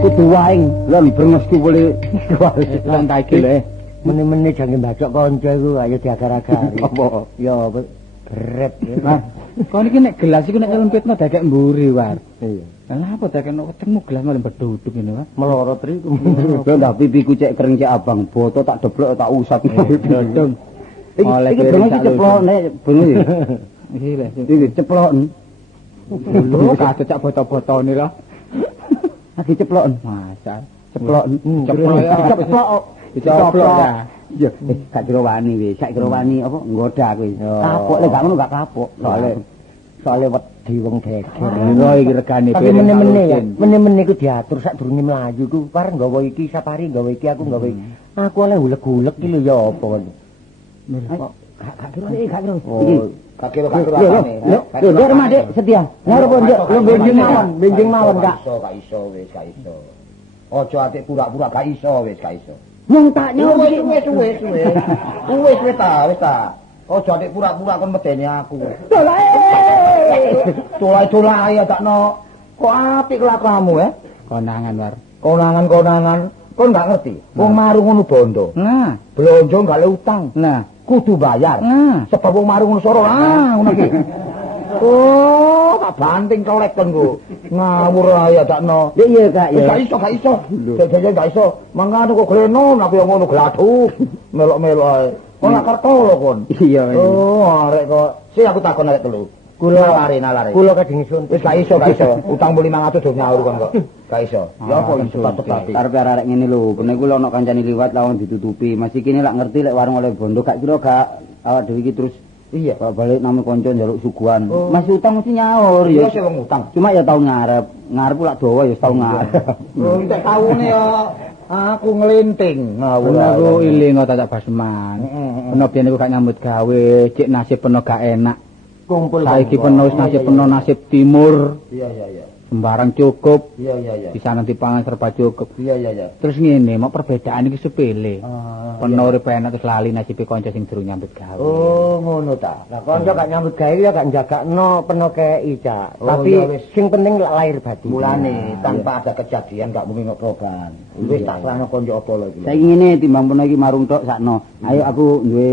Kudu waing lan brengesku boleh lantai iki lho. Meneh-meneh jange mbacok kanca iku ayo diagar-agar. Apa? Ya beret. Nah, kok niki nek gelas iku nek nyelempitno dakek mburi war. Iya. Lah apa dakek ketemu gelas malah beduduk ngene war. Melorot riku. Lho ndak pipiku cek kering cek abang, boto tak deblok tak usap. Dodong. Iki brenges ceplok nek bengi. Iki lho. Iki ceplok. Lho kadek cak boto-botone lho. Lagi ceplok. Masa Ceplok. ceplok ya. Ceplok ya. Ya, gak kira wani wis. Sak kira wani apa nggoda kuwi. Kapok lek gak ngono gak kapok. Soale wedi wong geger. Lho iki regane Tapi meneh-meneh ya. Meneh-meneh ku diatur sak durunge mlayu ku pareng nggawa iki sapari nggawa iki aku nggawa iki. Aku oleh hulek-hulek iki lho ya apa. Gak kira. Oh, Gak kira apane. Lho, rumah Dik Setia. Ngarep Dik, lu benjing mawon, Kak. Gak iso wis, gak iso. Ojo atik pura-pura gak iso wis, gak iso. Wong tak nyaur wis. Wis ta. Ojo atik pura-pura kon medeni aku. Dolai ya takno. Kok apik kelakuanmu konangan war. Konangan. Kon gak ngerti. Wong marung ngono bondo. Nah, Blonjo gak le utang. nah. Kudu bayar. Sebab wong marung ngono soro. Ngono iki. Oh, tak banting colek kon ku. Ngawur ae takno. Iya, Kak, ya. Gak iso. Jajan gak iso. Mangane kok gleno aku yo ngono gladuk. Melok-melok ae. Kon lak kerto lho kon. Iya. Oh, arek kok. Si aku takon arek telu. Kula nalare. Kula kadang iso. Wis gak iso. Utang 500 do nyaur kon kok. Gak iso. Ya apa iso tapi. Karep arek ngene lho, kene kula ana kancane liwat lawang ditutupi. Masih kene lak ngerti lek warung oleh bondo gak kira gak awak dhewe iki terus iya balik nami kanca njaluk suguhan. Masih utang mesti nyaur ya. Iya wong utang. Cuma ya tau ngarep. Ngarep lak dawa ya tau ngarep. Oh, entek taune ya aku nglinting. Ngawur aku iling kok tak basman. Peno biyen iku gak nyambut gawe, cek nasib peno gak enak. Kumpul saiki peno nasib timur. Iya. sembarang cukup. Iya. Bisa nanti pangan serba cukup. Iya. Terus ngene, mau perbedaan iki sepele. Peno urip enak terus lali nasibe kanca sing durung nyambut gawe. Oh, ngono ta. Lah kanca gak nyambut gawe ya gak njagakno peno kei, Cak. Oh, Tapi iya, wis. sing penting lahir batin. Mulane tanpa ada kejadian gak mungkin ngoproban. Wis tak serahno kanca apa lho iki. Saiki ngene timbang peno iki marung tok sakno. Ayo aku duwe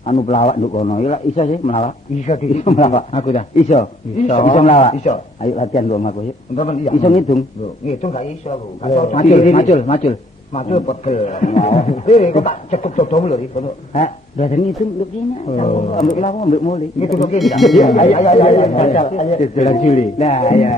anu pelawak nduk kono. Ya iso sih melawak. Iso Iso melawak. Aku dah. Iso. Iso. Iso melawak. Iso. Ayo latihan dong aku yuk. Enten iya. Iso ngidung. Lho, ngitung gak iso aku. Macul. Matu pegel. Eh, kok tak cekuk jodohmu lho iki. Hah, belajar ngidung nduk kene. Ambek pelawak ambek mule. Ngitung kok iki. Ayo. Jajal. Nah, ya.